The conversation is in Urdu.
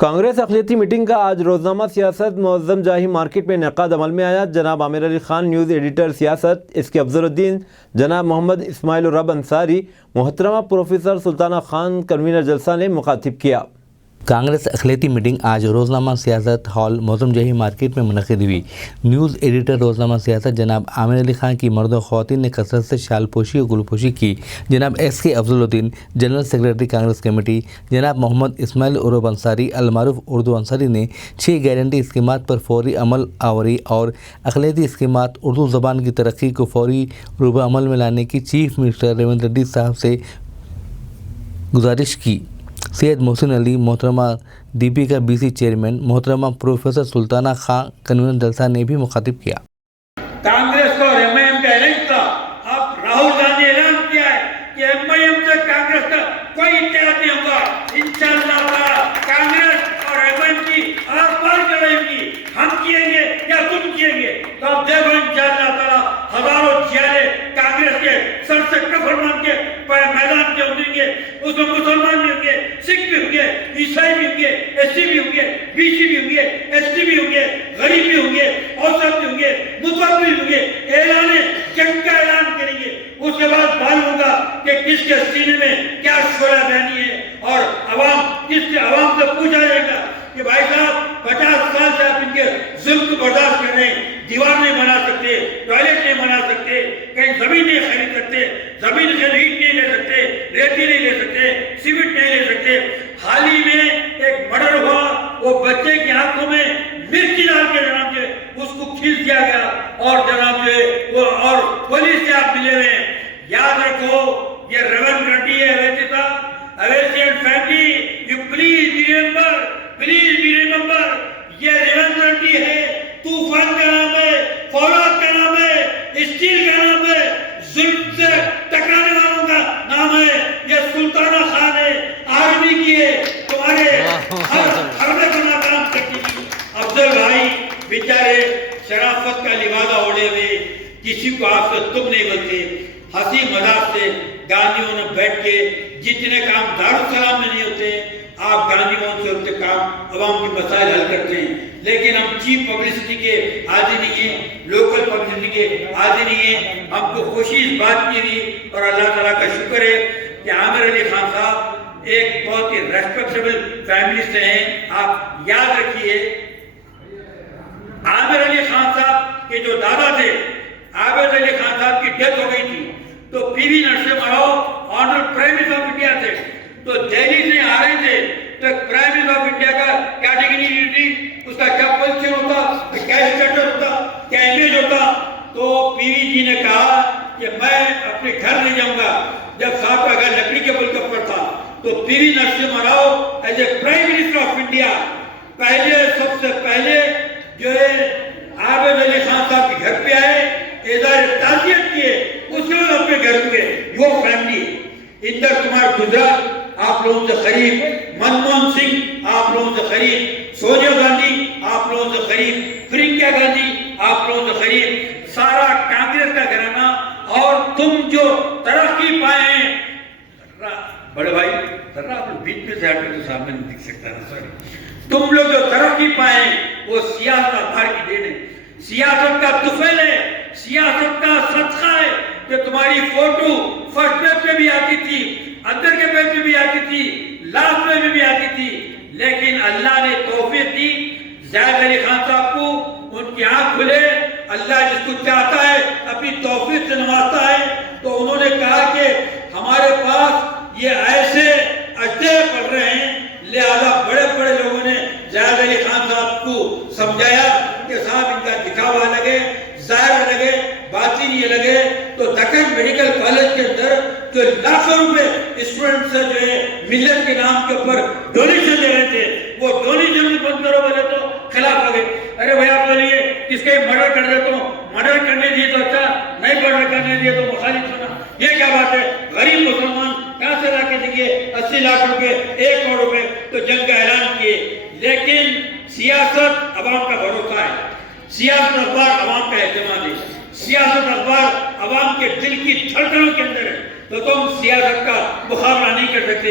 کانگریس اقلیتی میٹنگ کا آج روزنامہ سیاست معظم جاہی مارکیٹ میں انعقاد عمل میں آیا۔ جناب عامر علی خان نیوز ایڈیٹر سیاست، اس کے افضل الدین جناب محمد اسماعیل الرب انصاری، محترمہ پروفیسر سلطانہ خان کنوینر جلسہ نے مخاطب کیا۔ کانگریس اقلیتی میٹنگ آج روزنامہ سیاست ہال معظم جاہی مارکیٹ میں منعقد ہوئی۔ نیوز ایڈیٹر روزنامہ سیاست جناب عامر علی خان کی مرد و خواتین نے کثرت سے شال پوشی اور گل پوشی کی۔ جناب ایس کے افضل الدین جنرل سیکرٹری کانگریس کمیٹی، جناب محمد اسماعیل الرب انصاری المعروف اردو انصاری نے 6 گارنٹی اسکیمات پر فوری عمل آوری اور اقلیتی اسکیمات اردو زبان کی ترقی کو فوری روبہ عمل میں لانے کی چیف منسٹر ریونت ریڈی صاحب سے گزارش کی۔ سید محسن علی، محترمہ دیپیکا بی سی چیئرمین، محترمہ پروفیسر سلطانہ خان کنوینر جلسہ نے بھی مخاطب کیا۔ کانگریس اور ایم آئی ایم کا الیکشن تھا، اب راہل گاندھی اعلان کیا ہے کہ ایم آئی ایم سے کانگریس کا کوئی اتحاد نہیں ہوگا۔ انشاءاللہ تعالی کانگریس اور ایم آئی ایم کی آر پار کریں گی، ہم کیے گے یا تم کیے گے، تو اب دیکھو انشاءاللہ تعالی ہزاروں جیلے کانگریس کے سر سے کفن مان کے میدان کے اتریں گے۔ اس میں مسلمان بھی ہوں گے، سکھ بھی ہوں گے، عیسائی بھی ہوں گے، ایس سی بھی ہوں گے، بی سی بھی ہوں گے، ایس ٹی بھی ہوں گے، غریب بھی ہوں گے، اوسط بھی ہوں گے، مطلب بھی ہوں گے۔ اعلان جنگ کا اعلان کریں گے، اس کے بعد معلوم ہوگا کہ کس کے سینے میں کیا شعلہ بہنی ہے، اور عوام عوام سے پوچھا جائے گا کہ بھائی صاحب 50 سال سے آپ ان کے ظلم کو برداشت کر رہے ہیں، دیوار نہیں بنا سکتے، ٹوائلٹ نہیں بنا سکتے، کہیں زمین نہیں خرید سکتے، زمین سے اینٹ نہیں لے سکتے، ریتی نہیں لے سکتے، سیمنٹ نہیں لے سکتے۔ حال ہی میں ایک مرڈر ہوا، وہ بچے کی آنکھوں میں مرچی ڈال کے جناب جو اس کو کھینچ دیا گیا، اور جناب جو اور پولیس سے آپ ملے ہوئے ہیں۔ یاد رکھو یہ ریونت ریڈی ہے، اویسی صاحب، Owaisi and family, you please remember یہ ریونت ریڈی ہے، طوفان کا نام ہے، فولاد کا نام ہے، اسٹیل کا نام ہے، ظلم سے ٹکرانے والوں کا نام ہے، یہ سلطانہ خان ہے، آرمی کی ہے، تمہارے حربے کو ناکام کرتی تھی۔ افضل بھائی بیچارے شرافت کا لبادہ اوڑھے ہوئے، کسی کو آپ سے تم نہیں بولتے، ہنسی مذاق سے گاندھیوں نے بیٹھ کے جتنے کام دارالسلام میں نہیں ہوتے، آپ گاندھیوں سے ہوتے کام عوام کے مسائل حل کرتے ہیں۔ لیکن ہم چیپ پبلسٹی کے عادی نہیں ہیں، لوکل پبلسٹی کے عادی نہیں ہیں۔ ہم کو خوشی اس بات کی بھی، اور اللہ تعالیٰ کا شکر ہے کہ عامر علی خان صاحب ایک بہت ہی ریسپیکٹیبل فیملی سے ہیں۔ آپ یاد رکھیے عامر علی خان صاحب کے جو دادا تھے، عابد علی خان صاحب کی ڈیتھ ہو گئی تھی، تو P V Narasimha Rao honour prime minister of India تھے، تو دہلی سے آ رہے تھے، تو پرائم منسٹر آف انڈیا کا کیا ڈگنی تھی، اس کا کیا پوزیشن ہوتا، کیا اسٹیٹس ہوتا، کیا امیج ہوتا۔ تو پی وی جی نے کہا کہ میں اپنے گھر نہیں جاؤں گا۔ جب صاحب کا گھر لکڑی کے ملک پر تھا، تو P V Narasimha Rao as a prime minister of India سب سے پہلے جو ہے عابد علی خان صاحب کے گھر پہ آئے، اظہار تعزیت کیے، اسی وقت اپنے گھر ہوئے۔ وہ فیملی اندر کمار گجرات آپ لوگوں سے قریب، منموہن سنگھ آپ لوگوں سے قریب، سونیا گاندھی آپ لوگوں سے قریب، پرینکا گاندھی آپ لوگوں سے قریب، سارا کانگریس کا گھرانہ۔ اور تم جو ترقی پائے ہیں، بڑے بھائی ذرا آپ بیچ میں سے ہٹے تو سامنے نہیں دکھ سکتا نا، سوری، تم لوگ جو ترقی پائے ہیں وہ سیاست بھر کی دین ہے، سیاست کا طفیل ہے، سیاست کا صدقہ ہے کہ تمہاری فوٹو فرسٹ پیج پہ بھی آتی تھی، اندر کے پیج پہ بھی آتی تھی، لاسٹ پیج پہ بھی آتی تھی، لیکن اللہ نے توفیق دی زید علی خان صاحب کو، ان کی آنکھ کھلے، اللہ جس کو چاہتا ہے اپنی توفیق سے نوازتا ہے۔ تو انہوں نے کہا کہ ہمارے پاس یہ ایسے اجدے پڑھ رہے ہیں، لہذا بڑے بڑے لوگوں نے زید علی خان صاحب کو سمجھایا کہ صاحب ان کا دکھاوا لگے، ظاہر لگے، باطن یہ لگے، تو دکن میڈیکل کالج کے اندر جو لاکھوں روپے اسٹوڈنٹ سے جو ہے ملت کے نام کے اوپر ڈونیشن دے رہے تھے، وہ ڈونیشن بند کرو بولے تو خلاف ہو گئے۔ ارے بھائی آپ بولیے کس کے مرڈر کر دیتا ہوں، مرڈر کرنے دیے تو اچھا، نہیں مرڈر کرنے دیے تو مخالف ہونا، یہ کیا بات ہے؟ غریب مسلمان کہاں سے لا کے دیے 80 لاکھ روپے، 1 کروڑ روپے، تو جنگ کا اعلان کیے۔ لیکن سیاست عوام کا بھروسہ ہے، سیاست اخبار عوام کا اعتماد ہے، سیاست اخبار عوام کے دل کی دھڑکنوں کے اندر ہے، تو تم سیاست کا مقابلہ نہیں کر سکتے۔